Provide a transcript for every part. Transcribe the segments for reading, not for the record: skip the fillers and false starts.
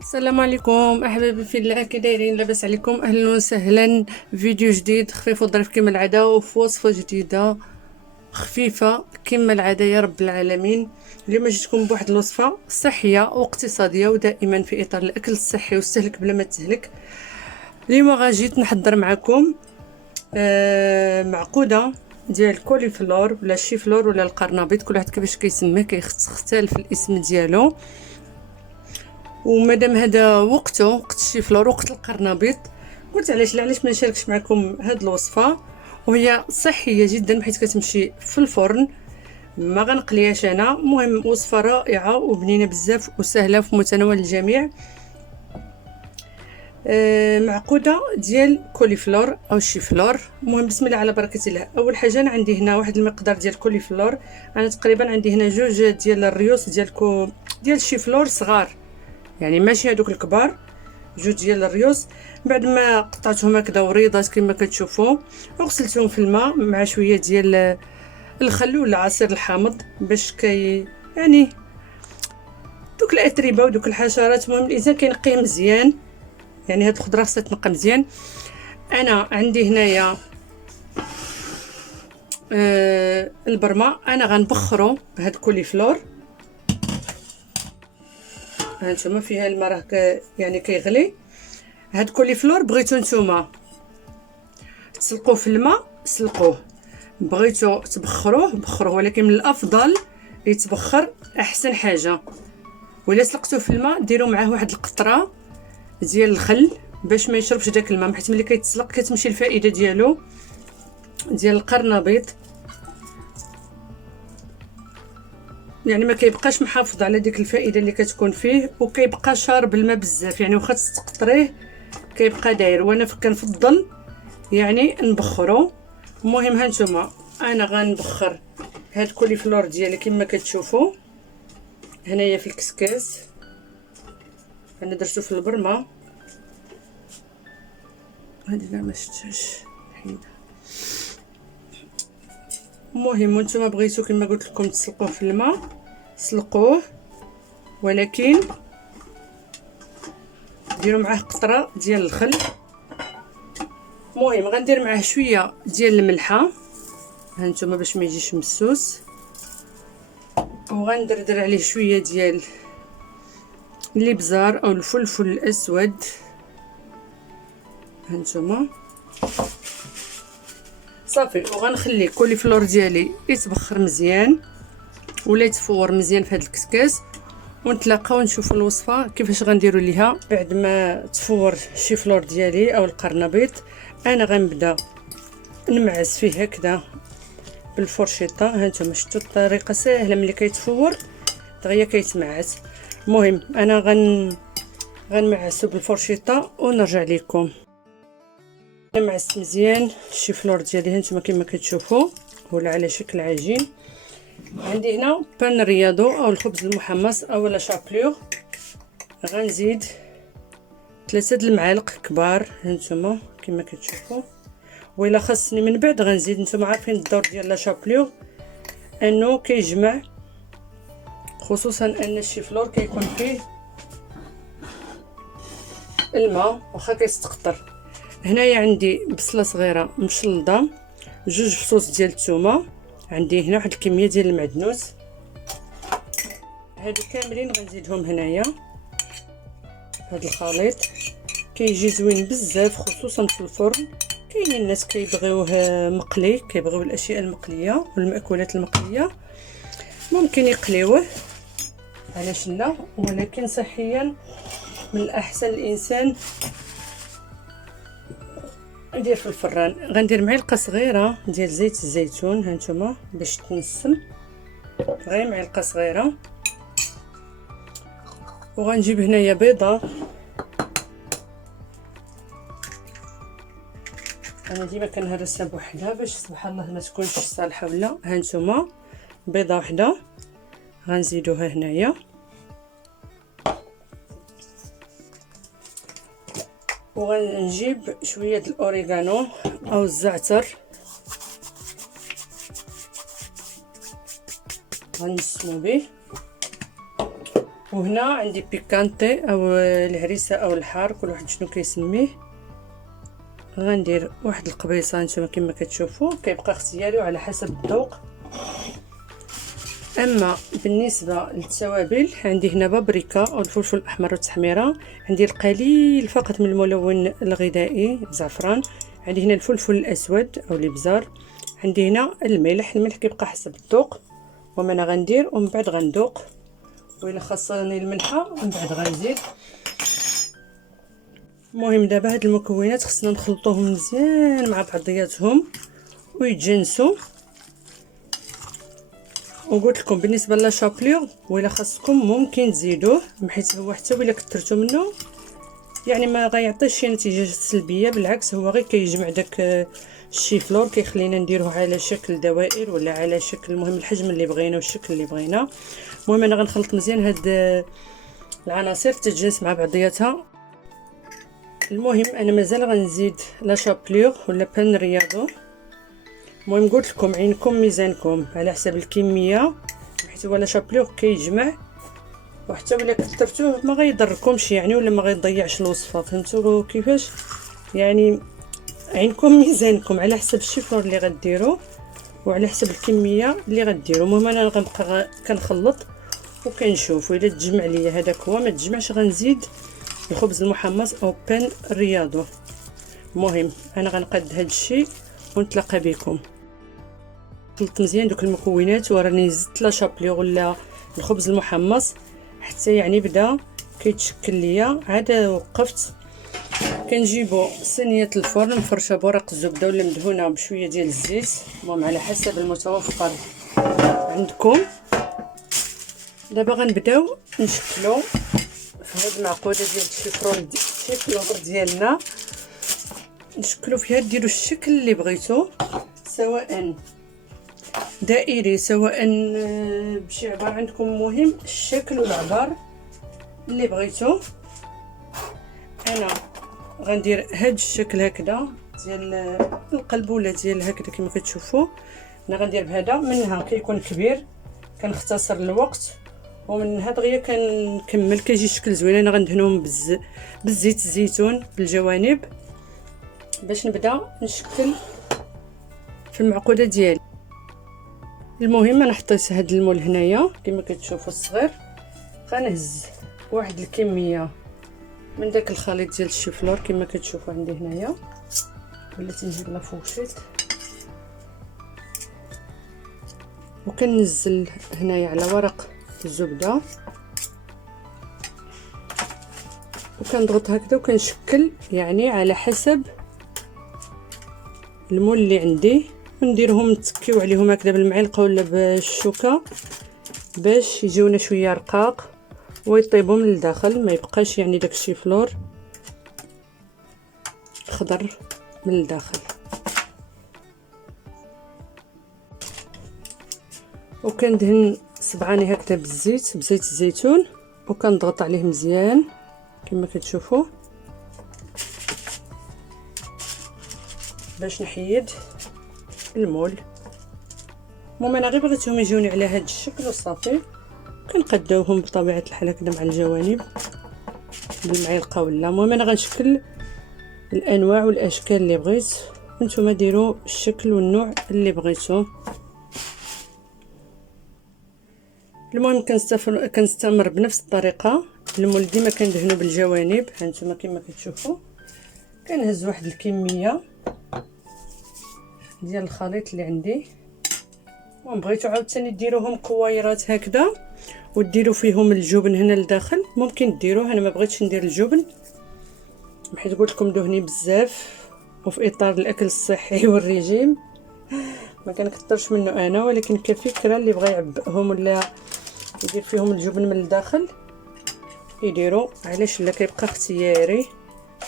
السلام عليكم احبابي في الله، كي دايرين؟ لاباس عليكم؟ اهلا وسهلا. فيديو جديد خفيف وظريف كما العاده، وفي وصفه جديده خفيفه كما العاده يا رب العالمين. اليوم جيتكم بواحد الوصفه صحيه واقتصاديه ودائما في اطار الاكل الصحي والسهلك بلا ما تهلك. اليوم غاجيت نحضر معكم معقوده ديال الكوليفلور ولا الشيفلور ولا القرنبيط، كل واحد كيفاش كيسميه كيختلف الاسم ديالو. ومادام هذا وقت الشيفلور وقت القرنبيط، قلت علاش ما نشاركش معكم هذه الوصفه، وهي صحيه جدا حيت كتمشي في الفرن، ما غنقليهاش انا. المهم وصفه رائعه وبنينه بزاف وسهله في متناول الجميع. معقوده ديال كوليفلور او الشيفلور. المهم بسم الله على بركه الله. اول حاجه انا عندي هنا واحد المقدار ديال كوليفلور، انا تقريبا عندي هنا جوج ديال الريوس ديال الشيفلور صغار، يعني ماشي هذوك الكبار، جوج ديال الريوس. بعد ما قطعتهم هكذا وريضات كما كتشوفوا، وغسلتهم في الماء مع شويه ديال الخل ولا عصير الحامض باش يعني دوك الاتربه ودوك الحشرات. المهم الانسان كينقيه مزيان، يعني هاد الخضره خصها تنقى مزيان. انا عندي هنايا البرمه، انا غنبخرو هاد الكوليفلور. هانتوما فيها الماء راه يعني كيغلي. هاد الكوليفلور بغيتو نتوما تسلقوه في الماء سلقوه، بغيتو تبخروه بخروه، ولكن من الافضل يتبخر احسن حاجه. ولا سلقتوه في الماء ديروا معاه واحد القطره ديال الخل باش ما يشربش داك الماء، حيت ملي كيتسلق كتمشي الفائده ديالو ديال القرنبيط، يعني ما كيبقاش محافظ على ديك الفائده اللي كتكون فيه، وكيبقى شارب الماء بزاف، يعني واخا تقطريه كيبقى داير. وانا كنفضل يعني نبخرو. المهم هانتوما انا غنبخر هاد الكوليفلور ديالي كما كتشوفوا هنايا في الكسكاس. انا درتو في البرمه هادي لا ما شفتهاش حيدها. المهم وانتم بغيتو كما قلت لكم تسلقوه في الماء سلقوه، ولكن ديروا معاه قطره ديال الخل. المهم غندير معاه شويه ديال الملحه هانتوما باش ما يجيش مسوس، وغندردر عليه شويه ديال الابزار او الفلفل الاسود هانتوما صافي. وغنخلي الكوليفلور ديالي يتبخر مزيان ولا يتفور مزيان في هذا الكسكاس، ونتلاقاو نشوفوا الوصفه كيفاش غنديروا ليها. بعد ما تفور الشيفلور ديالي او القرنبيط، انا غنبدا نمعس فيه هكذا بالفرشيطه. هانتوما شفتوا الطريقه ساهله، ملي كيتفور دغيا كيتمعس. المهم انا غنمعسو بالفرشيطه ونرجع لكم. معست مزيان الشيفلور ديالي هانتوما كما كتشوفوا، ولا على شكل عجين. عندي هنا بان رياضو او الخبز المحمص او لا شابلور، غنزيد 3 المعالق كبار هانتوما كما كتشوفوا. وإلا خاصني من بعد غنزيد، نتوما عارفين الدور ديال لا شابلور انه كيجمع، خصوصا ان الشيفلور كيكون فيه الماء واخا كيستقطر. هنايا عندي بصله صغيره مشلضه، جوج فصوص ديال الثومه، عندي هنا واحد الكميه ديال المعدنوس. هادو كاملين غنزيدهم هنايا. هاد الخليط كيجي زوين بزاف خصوصا في الفرن. كاينين الناس كيبغيوه مقلي، كيبغيو الاشياء المقليه والمأكولات المقليه، ممكن يقليوه علاش لا، ولكن صحيا من الاحسن الانسان ندير في الفران. غندير معلقه صغيره ديال زيت الزيتون هانتوما باش تنسم، غير معلقه صغيره. وغنجيب هنايا بيضه، انا ديما كنهرسها بوحدها باش سبحان الله ما تكونش صالحه. ولا هانتوما بيضه وحده غنزيدوها هنايا، وغنجيب شويه د الاوريغانو او الزعتر غنسمو به. وهنا عندي بيكانتي او الهريسه او الحار، كل واحد شنو كيسميه. غندير واحد القبيصه نتوما كما كتشوفوا، كيبقى اختياري وعلى حسب الذوق. اما بالنسبه للتوابل عندي هنا بابريكا او الفلفل الاحمر والتحميره، عندي القليل فقط من الملون الغذائي زعفران، عندي هنا الفلفل الاسود او الابزار، عندي هنا الملح كيبقى حسب الذوق. وما انا غندير ومن بعد غندوق، وإلا خاصني الملحه ومن بعد غنزيد. المهم دابا هاد المكونات خصنا نخلطوهم مزيان مع بعضياتهم ويتجانسوا. وقلت لكم بالنسبه لا شابلور وإلا خاصكم ممكن تزيدوه، حيت هو حتى وإلا كثرتو منه يعني ما غيعطيش شي نتيجه سلبيه، بالعكس هو غير كيجمع داك الشيفلور، كيخلينا نديروه على شكل دوائر ولا على شكل، المهم الحجم اللي بغينا والشكل اللي بغينا. المهم انا غنخلط مزيان هاد العناصر تتجانس مع بعضياتها. المهم انا مازال غنزيد لا شابلور ولا بان رياضو. المهم قلت لكم عينكم ميزانكم على حسب الكميه، حيت هو لا شابلور كيجمع، وحتى ولا كثرتوه ما غيضركمش يعني، ولا ما غيضيعش الوصفه. فهمتوا كيفاش؟ يعني عينكم ميزانكم على حسب الشيفلور اللي غديروا وعلى حسب الكميه اللي غديروا. المهم انا غنبقى كنخلط وكنشوف، الا تجمع ليا هذاك هو، ما تجمعش غنزيد الخبز المحمص او بان رياضو. المهم انا غنقاد هذا الشيء ونتلاقى بكم. خلطت مزيان دوك المكونات وراني زدت لا شابلور ولا الخبز المحمص حتى يعني بدا كيتشكل ليا. عاد وقفت. كنجيبو صينيه الفرن مفرشه بورق الزبده ولا مدهونه بشويه ديال الزيت، المهم على حسب المتوفر عندكم. دابا غنبداو نشكلو في هاد المعقوده ديال الشيفلور ديالنا، نشكلو فيها ديروا الشكل اللي بغيتو، سواء دائري سواء بشي عبار عندكم، المهم الشكل والعبار اللي بغيتو. انا غندير هاد الشكل هكذا ديال القلب ولا ديال هكذا كما كتشوفوا. انا غندير بهذا، منها كيكون كبير كنختصر الوقت، ومنها دغيا كنكمل كيجي شكل زوين. انا غندهنهم بالزيت الزيتون بالجوانب باش نبدا نشكل في المعقوده ديالي. المهم انا حطيت هاد المول هنايا كما كتشوفوا الصغير، غنهز واحد الكميه من داك الخليط ديال الشيفلور كما كتشوفوا عندي هنايا، بلاتي نجيب لا فوشيط وكنزل هنايا على ورق الزبده وكنضغط هكذا وكنشكل يعني على حسب المول اللي عندي، ونديرهم نتكيو عليهم هكذا بالمعلقه ولا بالشوكه باش يجيونا شويه رقاق ويطيبوا من الداخل، ما يبقاش يعني داك الشيفلور خضر من الداخل. وكندهن صبعاني هكذا بالزيت بزيت الزيتون وكنضغط عليه مزيان كما كتشوفوا باش نحيد المول. المهم انا غير بغيتهم يجوني على هذا الشكل وصافي. كنقداوهم بطبيعه الحال هكذا مع الجوانب بالمعلقه ولا. المهم انا غنشكل الانواع والاشكال اللي بغيت، وانتم ديروا الشكل والنوع اللي بغيتو. المهم كنستمر بنفس الطريقه. المول ديما كندهنوا بالجوانب، هانتوما كما كتشوفوا. كنهز واحد الكميه ديال الخليط اللي عندي، وبغيتو عاوتاني ديروهم كويرات هكذا وديروا فيهم الجبن هنا لداخل، ممكن ديروه. انا ما بغيتش ندير الجبن حيت قلت لكم دهني بزاف وفي اطار الاكل الصحي والرجيم ما كنكثرش منه انا، ولكن كفكره اللي بغى يعبئهم ولا يدير فيهم الجبن من الداخل يديروا. علاش لا كيبقى اختياري،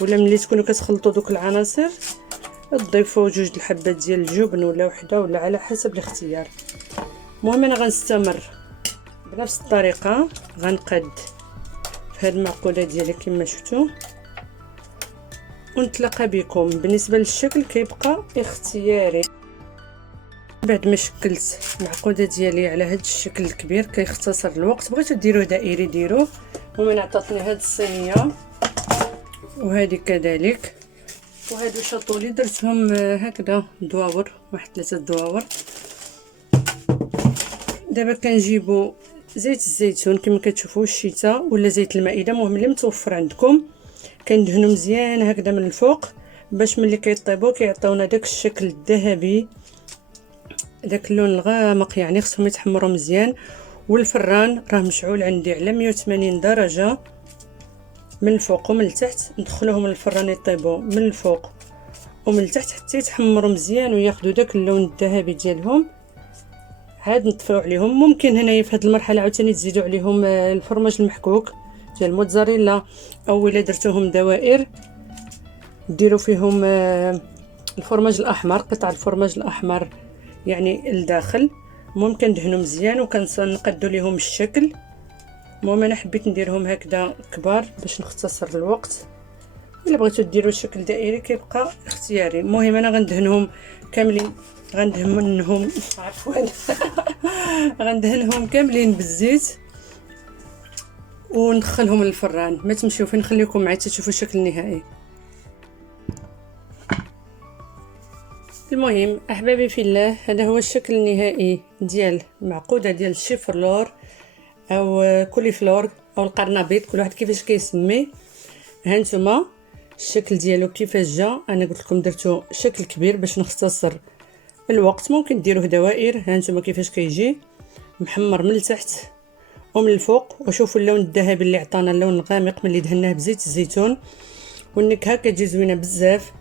ولا ملي تكونوا كتخلطوا دوك العناصر تضيفوا جوج الحبات ديال الجبن ولا وحده ولا على حسب الاختيار. المهم انا غنستمر بنفس الطريقه، غنقد في هذه المعقوده ديالي كما شفتوا ونتلاقى بكم. بالنسبه للشكل كيبقى اختياري. بعد ما شكلت العقوده ديالي على هذا الشكل الكبير كيختصر الوقت، بغيتو ديروه دائري ديروه. ومن عطاتني هاد الصينيه وهذه كذلك، وهادو شاطولي درتهم هكذا دواور، واحد 3 دواور. دابا كنجيبو زيت الزيتون كما كتشوفوا الشتاء ولا زيت المائده، المهم اللي متوفر عندكم، كندهنو مزيان هكذا من الفوق باش ملي كيطيبوا كيعطيونا داك الشكل الذهبي، داك اللون الغامق، يعني خصهم يتحمروا مزيان. والفران راه مشعول عندي على 180 درجه من الفوق ومن التحت، ندخلوهم الفران يطيبوا من الفوق ومن التحت حتى يتحمروا مزيان وياخذوا داك اللون الذهبي ديالهم. عاد نطفيو عليهم. ممكن هنايا في هذه المرحله عاوتاني تزيدوا عليهم الفرماج المحكوك ديال الموتزاريلا، او الا درتوهم دوائر ديروا فيهم الفرماج الاحمر، قطع الفرماج الاحمر يعني الداخل. ممكن ندهنوا مزيان وكنقدوا ليهم الشكل. المهم انا حبيت نديرهم هكذا كبار باش نختصر الوقت. الا بغيتو ديروا شكل دائري كيبقى اختياري. المهم انا غندهنهم كاملين، غندهنهم عفوا غندهنهم كاملين بالزيت وندخلهم للفران. ما تمشيو فين، نخليكم معايا تشوفوا الشكل النهائي. المهم احبابي في الله، هذا هو الشكل النهائي ديال المعقوده ديال الشيفرلور او كوليفلور او القرنبيط، كل واحد كيفاش كيسميه. ها نتوما الشكل ديالو كيفاش جا. انا قلت لكم درتو شكل كبير باش نختصر الوقت. ممكن ديروه دوائر. ها نتوما كيفاش كيجي محمر من التحت ومن الفوق. وشوفوا اللون الذهبي اللي عطانا، اللون الغامق ملي دهناه بزيت الزيتون، والنكهه كتجي زوينه بزاف.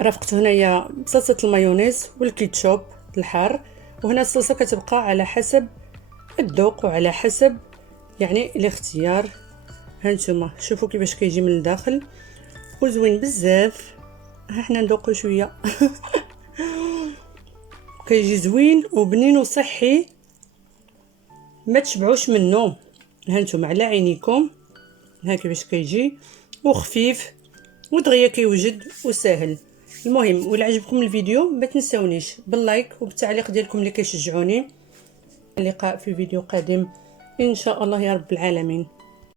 رافقت هنايا بصلصه المايونيز والكيتشوب الحار، وهنا الصلصه كتبقى على حسب الذوق وعلى حسب يعني الاختيار. هانتوما شوفوا كيفاش كيجي من الداخل وزوين بزاف. ها حنا ندوقو شويه كيجي زوين وبنين وصحي، ما تشبعوش منه. هانتوما على عينيكم، ها كيفاش كيجي وخفيف ودغيا كيوجد وسهل. المهم ولا عجبكم الفيديو ما تنساونيش باللايك وبالتعليق ديالكم اللي كيشجعوني. اللقاء في فيديو قادم ان شاء الله يا رب العالمين.